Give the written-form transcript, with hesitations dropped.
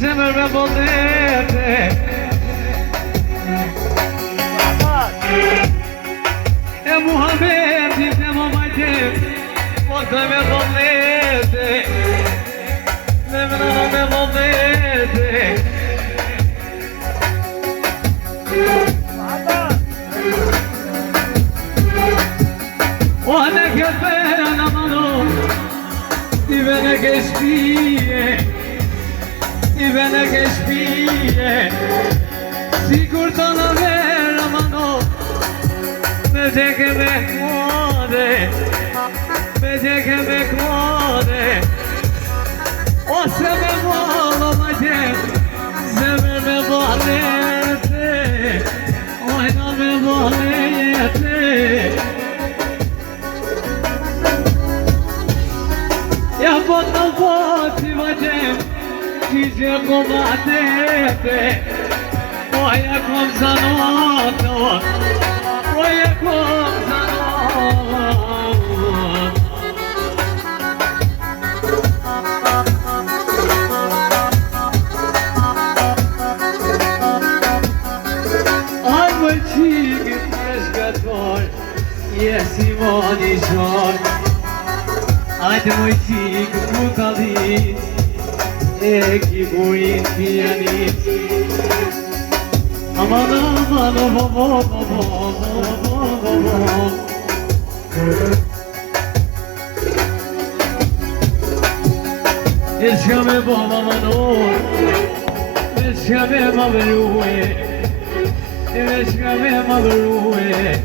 Zemër me bodete E Muhammedit e më majtim Po të me bodete Zemër me bodete O ne kefe në manu Ti vene che spie Ti vene che spie Sigur të në vera mano Me që ke me kode Me që ke me kode Ose me volo ma gjem Zemër me volete Ojna me volete Ja po të voti ma gjem Që që kombatete Oja kom zanoto Oja kom zanoto Aj më qikë të shkator Jesi moni shor Ajde moj qikë mu kalis E ki burin pianist Aman aman Eşka me bom aman Eşka me mavrue Eşka me mavrue